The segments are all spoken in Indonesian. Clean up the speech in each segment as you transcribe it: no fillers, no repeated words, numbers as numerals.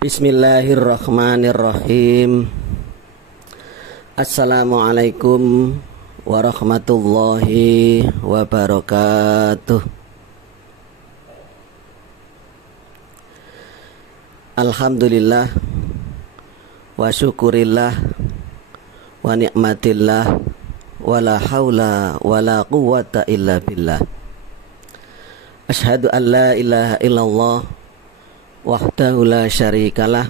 Bismillahirrahmanirrahim. Assalamualaikum warahmatullahi wabarakatuh. Alhamdulillah wa syukurillah wa ni'matillah wa la hawla wa la quwwata illa billah. Asyhadu an la ilaha illallah wahdahu la syarikalah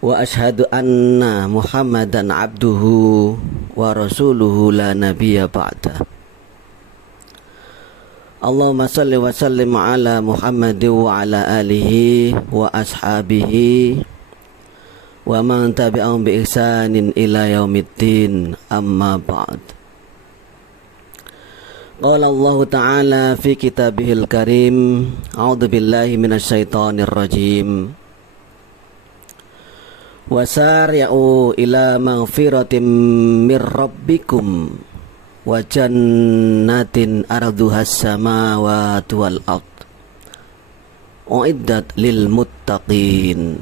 wa asyhadu anna Muhammadan abduhu wa rasuluhu la nabiyya ba'da. Allahumma salli wa sallim ala Muhammadin wa ala alihi wa ashabihi wa man tabi'ahum bi ihsanin ila yaumiddin, amma ba'd. Qala Allah Ta'ala fi kitabihil karim, a'udzu billahi minasyaitonir rajim. Wasari'u ila maghfiratin mir rabbikum wa jannatin arduhas samawati wal ard uiddat lil muttaqin.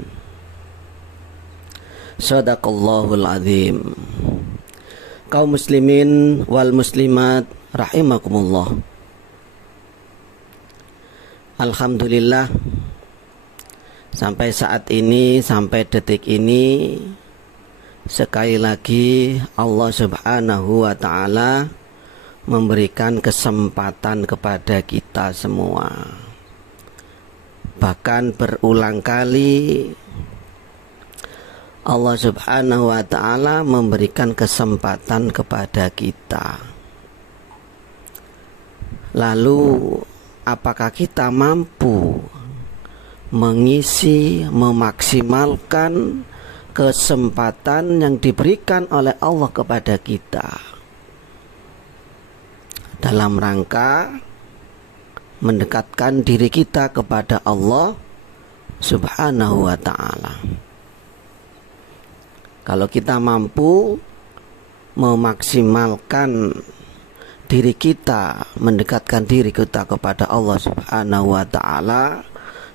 Shadaqallahul azim. Kaum muslimin wal muslimat rahimakumullah. Alhamdulillah, sampai saat ini, sampai detik ini, sekali lagi Allah Subhanahu wa ta'ala memberikan kesempatan kepada kita semua. Bahkan berulang kali Allah Subhanahu wa ta'ala memberikan kesempatan kepada kita. Lalu apakah kita mampu mengisi, memaksimalkan kesempatan yang diberikan oleh Allah kepada kita dalam rangka mendekatkan diri kita kepada Allah Subhanahu wa ta'ala? Kalau kita mampu memaksimalkan diri kita, mendekatkan diri kita kepada Allah Subhanahu wa ta'ala,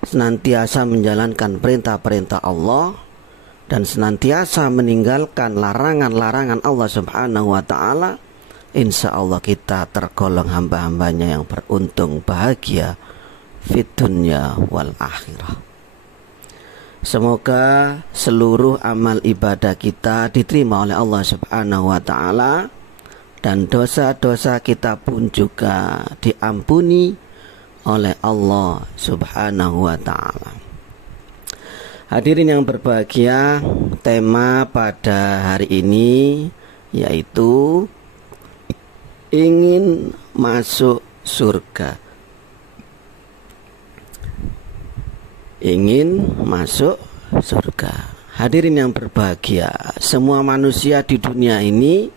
senantiasa menjalankan perintah-perintah Allah dan senantiasa meninggalkan larangan-larangan Allah Subhanahu wa ta'ala, insya Allah kita tergolong hamba-hambanya yang beruntung, bahagia fid dunya wal akhirah. Semoga seluruh amal ibadah kita diterima oleh Allah Subhanahu wa ta'ala dan dosa-dosa kita pun juga diampuni oleh Allah Subhanahu wa ta'ala. Hadirin yang berbahagia, tema pada hari ini yaitu ingin masuk surga. Ingin masuk surga. Hadirin yang berbahagia, semua manusia di dunia ini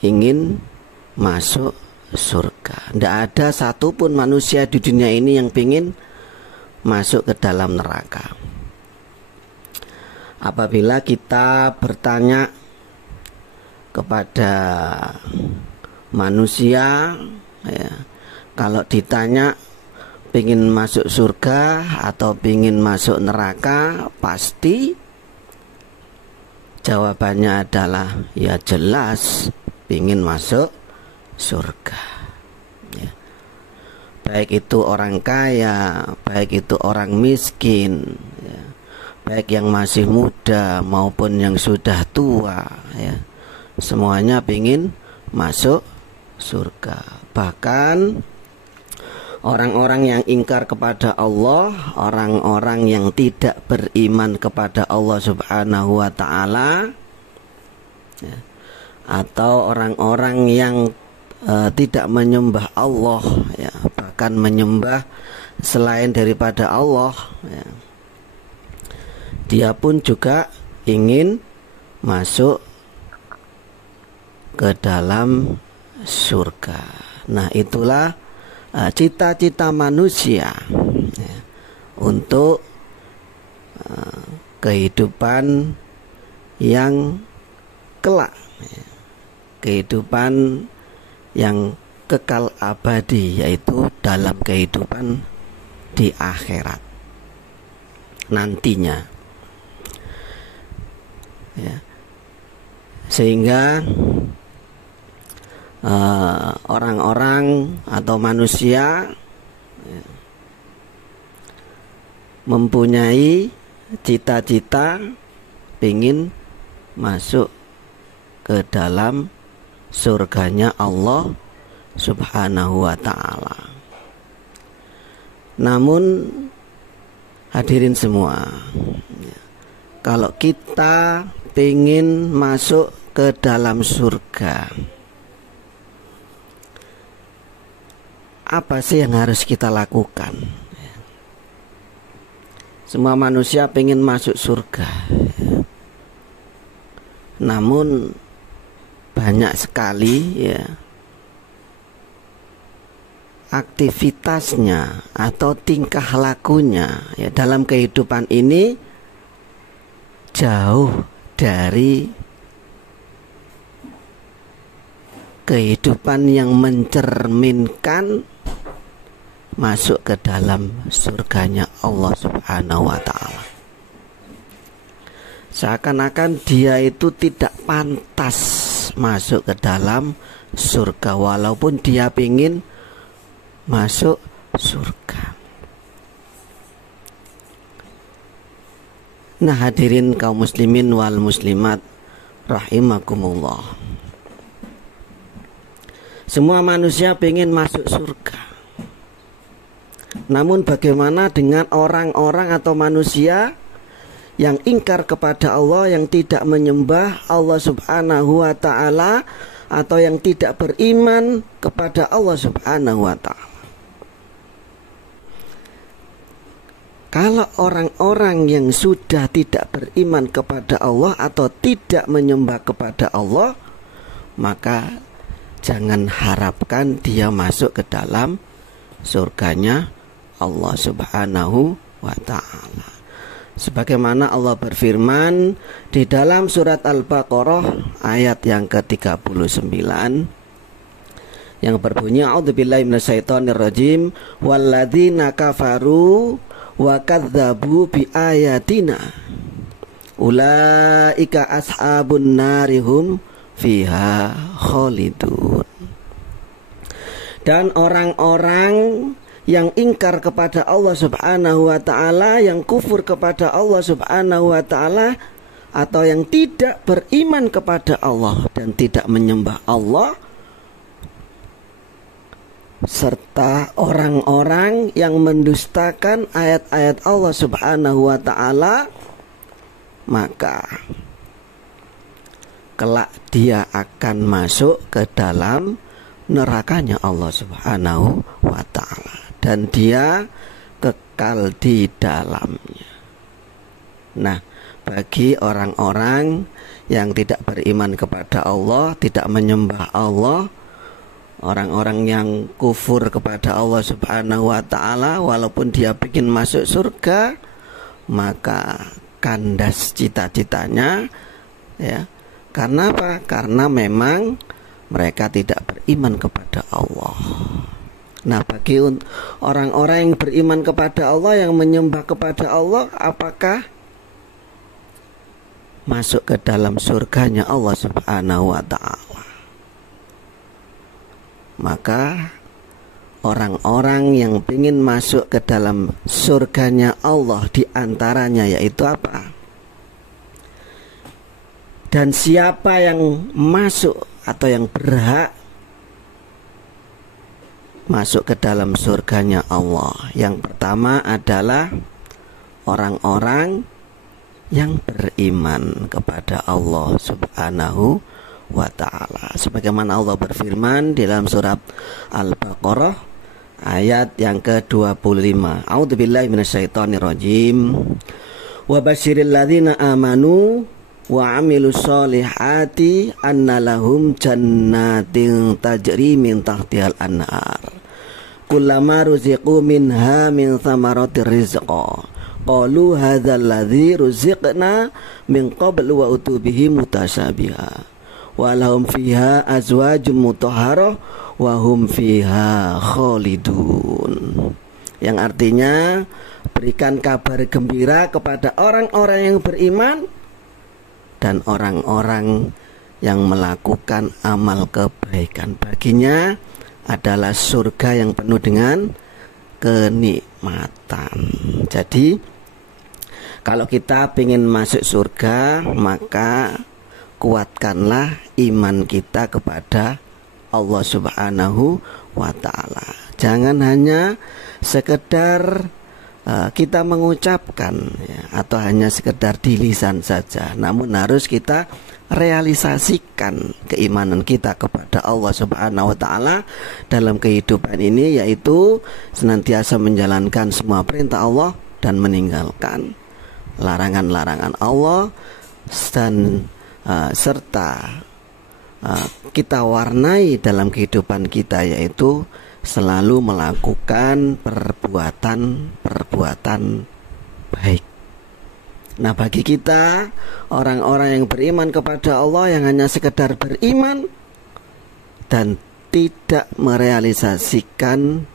ingin masuk surga. Tidak ada satupun manusia di dunia ini yang ingin masuk ke dalam neraka. Apabila kita bertanya kepada manusia, ya, kalau ditanya pingin masuk surga atau pingin masuk neraka, pasti jawabannya adalah ya jelas pingin masuk surga, ya. Baik itu orang kaya, baik itu orang miskin, ya. Baik yang masih muda maupun yang sudah tua, ya. Semuanya pingin masuk surga. Bahkan orang-orang yang ingkar kepada Allah, orang-orang yang tidak beriman kepada Allah Subhanahu wa ta'ala, ya, atau orang-orang yang tidak menyembah Allah, ya, bahkan menyembah selain daripada Allah, ya, dia pun juga ingin masuk ke dalam surga. Nah, itulah cita-cita manusia, ya, untuk kehidupan yang kelak, ya, kehidupan yang kekal abadi, yaitu dalam kehidupan di akhirat nantinya. Ya. Sehingga orang-orang atau manusia mempunyai cita-cita ingin masuk ke dalam surganya Allah Subhanahu wa ta'ala. Namun hadirin semua, kalau kita ingin masuk ke dalam surga, apa sih yang harus kita lakukan? Semua manusia ingin masuk surga, namun banyak sekali ya aktivitasnya atau tingkah lakunya ya dalam kehidupan ini jauh dari kehidupan yang mencerminkan masuk ke dalam surganya Allah Subhanahu wa ta'ala. Seakan-akan dia itu tidak pantas masuk ke dalam surga, walaupun dia ingin masuk surga. Nah, hadirin kaum muslimin wal muslimat rahimakumullah, semua manusia ingin masuk surga. Namun bagaimana dengan orang-orang atau manusia yang ingkar kepada Allah, yang tidak menyembah Allah Subhanahu wa ta'ala, atau yang tidak beriman kepada Allah Subhanahu wa ta'ala? Kalau orang-orang yang sudah tidak beriman kepada Allah atau tidak menyembah kepada Allah, maka jangan harapkan dia masuk ke dalam surganya Allah Subhanahu wa ta'ala. Sebagaimana Allah berfirman di dalam surat Al-Baqarah ayat yang ke-39 yang berbunyi, a'udzubillahi minasyaitonirrajim, walladzina kafaru wa kadzdzabu bi ayatina ulaika ashabun narihum fiha khalidun. Dan orang-orang yang ingkar kepada Allah Subhanahu wa ta'ala, yang kufur kepada Allah Subhanahu wa ta'ala, atau yang tidak beriman kepada Allah dan tidak menyembah Allah, serta orang-orang yang mendustakan ayat-ayat Allah Subhanahu wa ta'ala, maka kelak dia akan masuk ke dalam nerakanya Allah Subhanahu wa ta'ala, dan dia kekal di dalamnya. Nah, bagi orang-orang yang tidak beriman kepada Allah, tidak menyembah Allah, orang-orang yang kufur kepada Allah Subhanahu wa ta'ala, walaupun dia ingin masuk surga, maka kandas cita-citanya ya. Karena apa? Karena memang mereka tidak beriman kepada Allah. Nah, bagi orang-orang yang beriman kepada Allah, yang menyembah kepada Allah, apakah masuk ke dalam surganya Allah Subhanahu wa ta'ala? Maka orang-orang yang ingin masuk ke dalam surganya Allah, diantaranya yaitu apa? Dan siapa yang masuk atau yang berhak masuk ke dalam surganya Allah? Yang pertama adalah orang-orang yang beriman kepada Allah Subhanahu wa ta'ala. Sebagaimana Allah berfirman di dalam surat Al-Baqarah ayat yang ke-25, a'udzubillahi minasyaitonirrajim, wa basyiril ladzina amanu wa amilus solihati anna lahum jannatin tajri min tahtihal anhar kullama ruziqu minha min thamaratir rizqa qalu hadzal ladzi ruziqna min qabl wa utubihi mutasyabiha wa lahum fiha azwajum mutahharah wa hum fiha khalidun. yang artinya berikan kabar gembira kepada orang-orang yang beriman dan orang-orang yang melakukan amal kebaikan. Baginya adalah surga yang penuh dengan kenikmatan. Jadi kalau kita ingin masuk surga, maka kuatkanlah iman kita kepada Allah Subhanahu wa ta'ala. Jangan hanya sekedar kita mengucapkan ya, atau hanya sekedar di lisan saja, namun harus kita realisasikan keimanan kita kepada Allah Subhanahu wa ta'ala dalam kehidupan ini, yaitu senantiasa menjalankan semua perintah Allah dan meninggalkan larangan-larangan Allah, dan serta kita warnai dalam kehidupan kita, yaitu selalu melakukan perbuatan baik. Nah, bagi kita orang-orang yang beriman kepada Allah, yang hanya sekedar beriman dan tidak merealisasikan,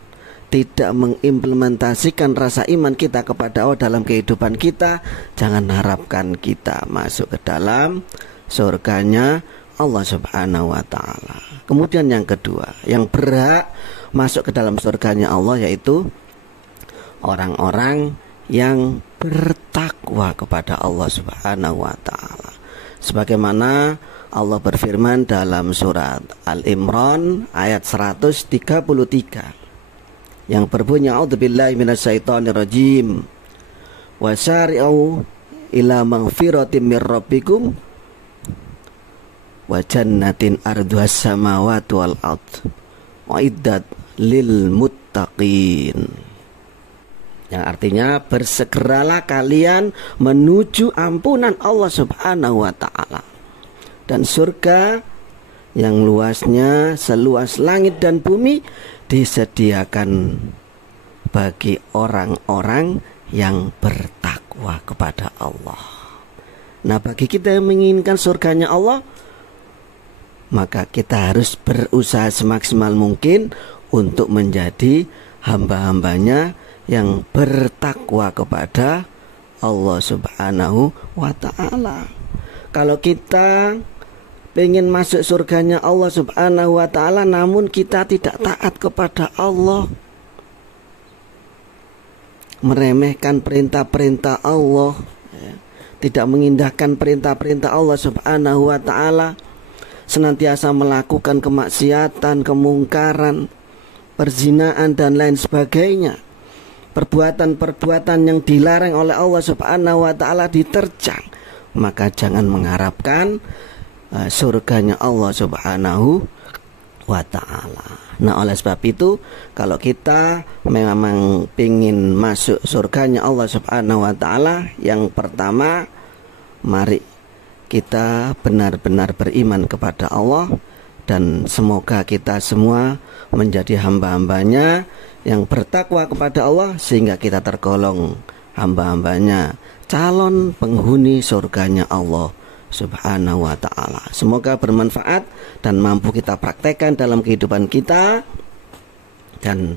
tidak mengimplementasikan rasa iman kita kepada Allah dalam kehidupan kita, jangan harapkan kita masuk ke dalam surganya Allah Subhanahu wa ta'ala. Kemudian yang kedua, yang berhak masuk ke dalam surganya Allah yaitu orang-orang yang bertakwa kepada Allah Subhanahu wa ta'ala. Sebagaimana Allah berfirman dalam surat Al-Imran ayat 133 yang berbunyi, a'udzubillahi minasyaitonirrajim, wasari'u ila maghfiratin mir rabbikum wa jannatin arduhas samawati wal ard uiddat lil muttaqin. Yang artinya bersegeralah kalian menuju ampunan Allah Subhanahu wa ta'ala dan surga yang luasnya seluas langit dan bumi disediakan bagi orang-orang yang bertakwa kepada Allah. Nah, bagi kita yang menginginkan surganya Allah, maka kita harus berusaha semaksimal mungkin untuk menjadi hamba-hambanya yang bertakwa kepada Allah Subhanahu wa ta'ala. Kalau kita ingin masuk surganya Allah Subhanahu wa ta'ala namun kita tidak taat kepada Allah, meremehkan perintah-perintah Allah, tidak mengindahkan perintah-perintah Allah Subhanahu wa ta'ala, senantiasa melakukan kemaksiatan, kemungkaran, perzinaan dan lain sebagainya, perbuatan-perbuatan yang dilarang oleh Allah Subhanahu wa ta'ala diterjang, maka jangan mengharapkan surganya Allah Subhanahu wa ta'ala. Nah, oleh sebab itu, kalau kita memang ingin masuk surganya Allah Subhanahu wa ta'ala, yang pertama, mari kita benar-benar beriman kepada Allah, dan semoga kita semua menjadi hamba-hambanya yang bertakwa kepada Allah, sehingga kita tergolong hamba-hambanya calon penghuni surganya Allah Subhanahu wa ta'ala. Semoga bermanfaat dan mampu kita praktekkan dalam kehidupan kita, dan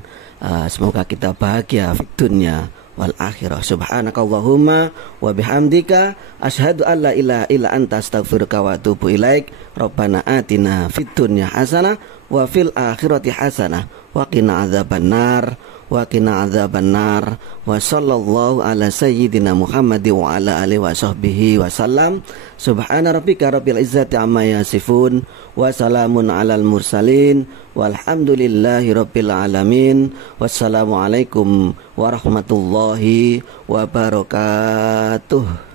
semoga kita bahagia di dunia wal akhirah. Subhanakallahumma wa bihamdika asyhadu an la ilaha illa anta astaghfiruka wa atubu ilaik. Rabbana atina fid dunya hasanah wa fil akhirati hasanah wa qina adzabannar wa qina adzabannar. Wa sallallahu ala sayyidina Muhammad wa ala alihi wa sahbihi wa sallam. Subhana rabbika rabbil izzati amma yasifun wa salamun alal mursalin walhamdulillahi rabbil alamin. Wassalamualaikum warahmatullahi wabarakatuh.